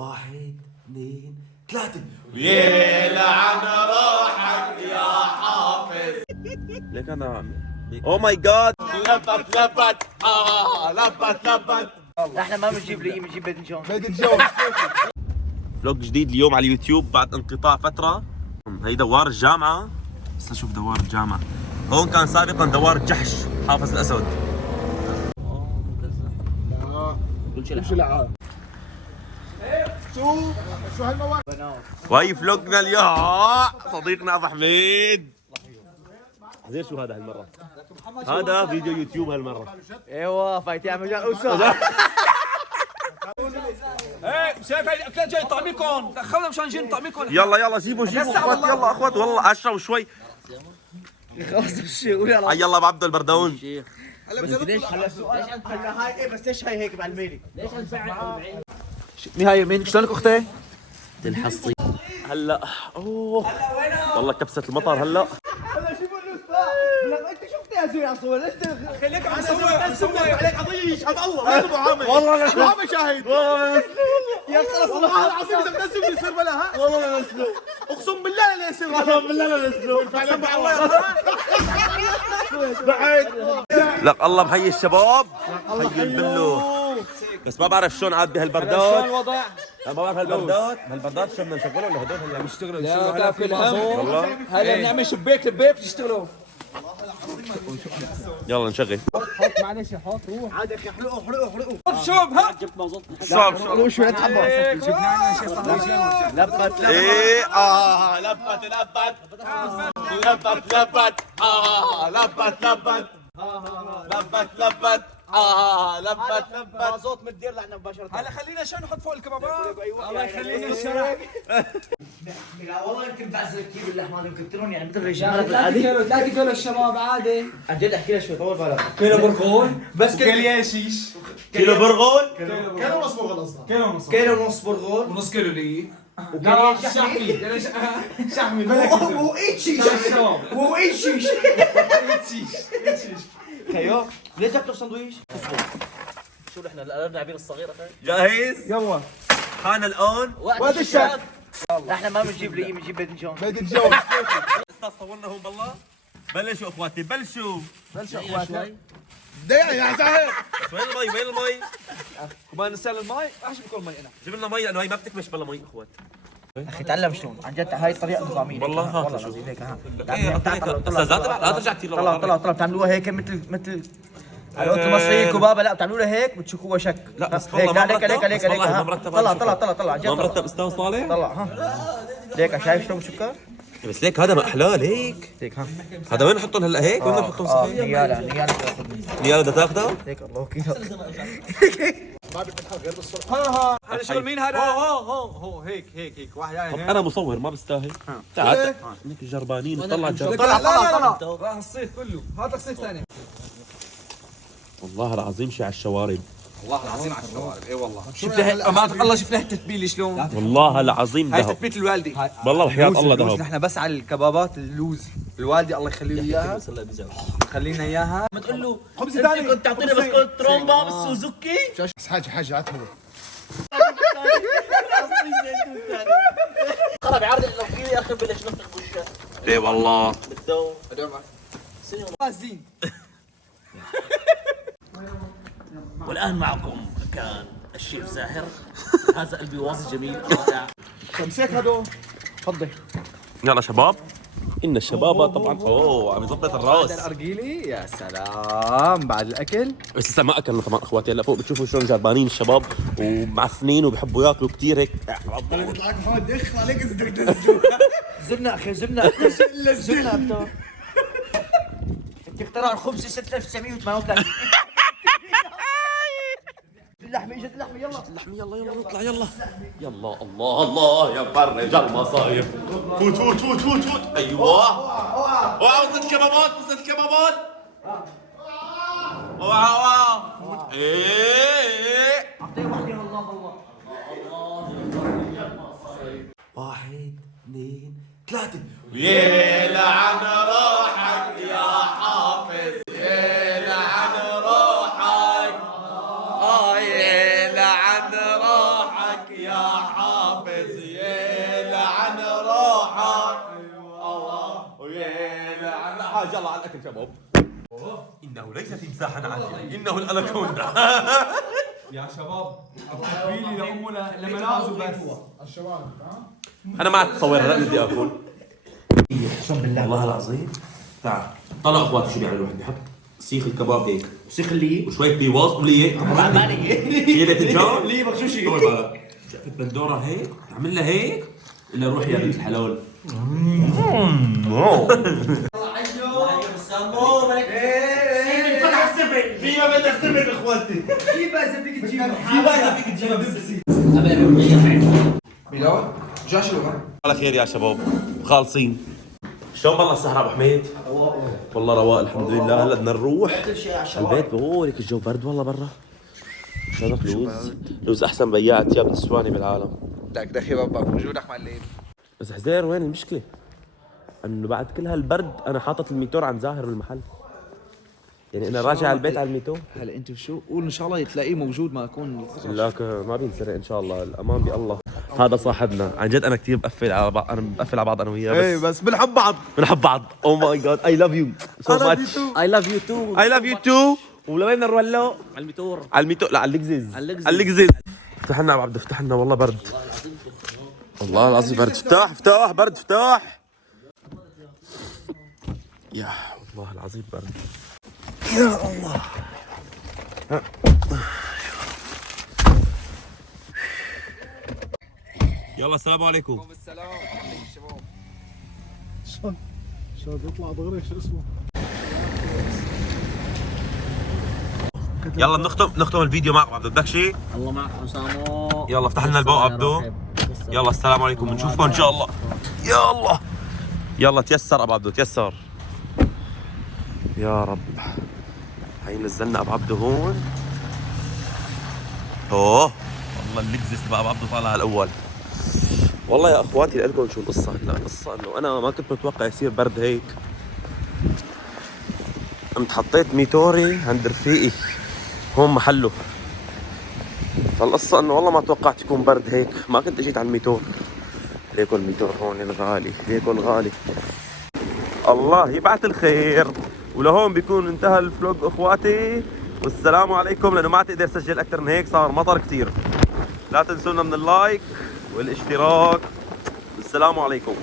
واحد اثنين ثلاثة. يلعن روحك يا حافظ. ليك انا او ماي جاد. لبت لبت لبت. احنا ما بنجيب لي بنجيب بيدن جونز. فلوج جديد اليوم على اليوتيوب بعد انقطاع فترة. هي دوار الجامعة. بس نشوف دوار الجامعة. هون كان سابقا دوار الجحش حافظ الأسد. امشي لعاب. شو هالمواد؟ وهي فلوجنا اليوم صديقنا ابو حميد. زين شو هذا هالمرة؟ هذا فيديو يوتيوب هالمرة. ايوه فايتين على مجال اوسع. ايه شايف هاي الاكلات جاي نطعميكم، دخلنا مشان نجي نطعميكم. يلا جيبوا اخوات، يلا اخوات والله اشربوا شوي. خلاص امشي قول يلا. يلا ابو عبد البردون. بس ليش هلا السؤال انت هاي ايه بس ليش هاي هيك بعلميلي؟ ليش انت مين هاي مين شلونك اختي؟ تنحصي هلا. اوه والله كبسة المطر هلا. هلا شوفوا الاستاذ. انت شفت يا زلمه اصلا ليش خليك عم تسوي عليك عضيش هذا الله ما ابو عامر والله انا ابو عامر شاهد يا خلص والله العظيم اذا بتنزل يصير بلا ها والله لا نسلو. اقسم بالله لا يصير قسم بالله لا نسلو. سمع الله بعد لك الله محيي الشباب، محيي البلو. بس ما بعرف شلون عاد بهالبردات. الوضع؟ ما بعرف هالبردات شو بدنا نشغله ولا هدول هلا بيشتغلوا لا كل هم هلا بنعمل شباك لبيك بتشتغلوا. يلا نشغل. حط معلش حط روح عاد يا اخي احرقوا شوف ها صعب شوي حبه جبنا لنا شيء صغير. لبت ايه لبت لبت لبت صوت مدير لعنا مباشره. هلا خلينا شو نحط فوق الكبابات. الله يخلينا الشرع. والله يمكن بعزل كيلو اللحمه هذا يمكن ترون يعني مثل الرجال 3 كيلو الشباب عادي. عن جد احكي لك شوي طول بالك. كيلو برغول بس كيلو شيش. كيلو برغل. كيلو ونص برغل قصدك. كيلو ونص برغول ونص كيلو لي. لا شحمي شحمي مو ايد شيش مو ايد شيش خيو ليش جبتوا سندويش؟ شو احنا اللاعبين الصغيره جاهز؟ يلا حان الان وقت الشاب. احنا ما بنجيب لي بنجيب بيدن جونز. بيدن جونز. استاذ صورنا هون بالله. بلشوا اخواتي بلشوا. اخواتي. دقيقة يا زهر. بس وين المي وين المي؟ وما نسال المي احش بكل مي انا. جيب لنا مي لانه هي ما بتكمش بلا مي اخوات. اخي تعلم شلون عن جد هاي الطريقه نظاميه. والله ها والله العظيم هيك ها. استاذ لا ترجع كثير طلع بتعملوها هيك مثل الوقت المصريين الكبابه. لا بتعملوها هيك بتشكوها شك. لا بس هيك والله عليك ما مرتب. طلع عن جد. ما مرتب استاذ صالح. طلع ها ليك شايف شلون بتشكها؟ بس ليك هذا ما احلاه ليك. هيك ها. هذا وين نحطهم هلا هيك؟ وين نحطهم صحيح؟ نيالا نيالا بدها تاخذها؟ هيك الله كيلو. هذا شغل مين هذا؟ هو هيك واحد طب انا مصور ما بستاهل. تعال انك جربانين طلع طلع راح الصيف كله. هات لك صيف ثاني. والله العظيم شي على الشوارب. والله العظيم على الشوارب اي والله. شفت امانه الله شفت لها التتبيله شلون؟ والله العظيم هاي ذهب. تتبيله الوالده. والله وحياة الله ذهب. نحن بس على الكبابات اللوز الوالده الله يخلي له اياها. خلينا اياها. ما تقول له خبز ثاني كنت تعطيني بسكوت ترومبا بالسوزوكي. بس حاجة عاد هو. خرب عرض لو في اخي بلش نفخ بوشه. ايه والله. بالدو زين. والان معكم كان الشيف زاهر. هذا قلبي واصل جميل رائع. تمسك هدول. تفضل. يلا شباب. ان الشباب طبعا عم يظبط الراس. الارجيلي يا سلام بعد الاكل. بس لسه ما اكلنا كمان اخواتي. هلا فوق بتشوفوا شلون جربانين الشباب ومعفنين وبيحبوا ياكلوا كثير هيك. بيطلعك محمد اخ عليك زبنة اخي زبنة اكثر. انت اخترع الخبز 6938. اللحمة اجت اللحمة يلا. اللحمة يلا نطلع يلا. يلا الله يا مفرج المصايب. فوت. ايوه. وصلت الكبابات. اوعى. ايه. اعطيه واحدة الله. واحد اثنين ثلاثة. يلعن روحك يا حافظ. يلعن روحك. يلعن روحك يا حافظ يلعن روحك الله ويلعن حاجة الله على الأكل شباب. انه ليس تمساحا عاديا، انه الاناكوندا. يا شباب تحويلي لامه لمنازل بس. الشباب انا ما عاد اتصورها، لا بدي اكل. اقسم بالله والله العظيم. تعال طلع اخواتي شو بيعملوا. واحد بيحط سيخ الكباب هيك سيخ اللي وشوية بيواز وليه مالي هي باذنجان ليه بغشوشي طول بالك شقفة بندورة هيك تعمل لها هيك الا روح يا بنت الحلال. بيلاوة جاش لغة. على خير يا شباب خالصين. شلون بالله السهرة ابو حميد؟ والله رواق الحمد لله. هلا بدنا نروح على البيت. اوه لك الجو برد والله برا. شلونك لوز؟ لوز احسن بياع ثياب نسواني بالعالم. لك دخي بابك وجودك مع الليل. بس حزير وين المشكلة؟ انه بعد كل هالبرد انا حاطط الميتور عند زاهر بالمحل. يعني انا راجع على البيت على الميتور. هلا انت شو قول ان شاء الله تلاقيه موجود ما يكون. لك ما بينسرق ان شاء الله. الامان بالله. هذا صاحبنا عن جد. انا كثير بقفل على بعض. انا بقفل على بعض انا وياه. ايه بس بنحب بعض. بنحب بعض. او ماي جاد اي لاف يو سو ماتش. اي لاف يو تو اي لاف يو تو. ولوين بدنا نروح له؟ على الميتور على الميتور. لا على اللكزز. على اللكزز. على اللكزز. افتح لنا ابو عبد افتح لنا والله برد. والله العظيم برد. افتح افتح برد افتح. يا والله العظيم برد. يا الله. يلا السلام عليكم. السلام عليكم الشباب. شو بيطلع دغري شو اسمه؟ يلا نختم الفيديو معكم عبدو. بدك شيء؟ الله معك حسامو. يلا افتح لنا الباب عبدو. يلا السلام عليكم. بنشوفكم ان شاء الله. يا الله. يلا تيسر ابو عبدو تيسر. يا رب. هي نزلنا ابو عبدو هون. اوه والله اللكزس تبع ابو عبدو طالع الاول. والله يا اخواتي لكم شو القصه. لا القصه انه انا ما كنت متوقع يصير برد هيك. قمت حطيت ميتوري عند رفيقي هون محله. فالقصه انه والله ما توقعت يكون برد هيك. ما كنت اجيت على الميتور. ليكو الميتور هون الغالي. ليكو الغالي. الله يبعث الخير. ولهون بيكون انتهى الفلوج اخواتي. والسلام عليكم. لانه ما عاد اقدر اسجل اكثر من هيك صار مطر كثير. لا تنسونا من اللايك والاشتراك. والسلام عليكم.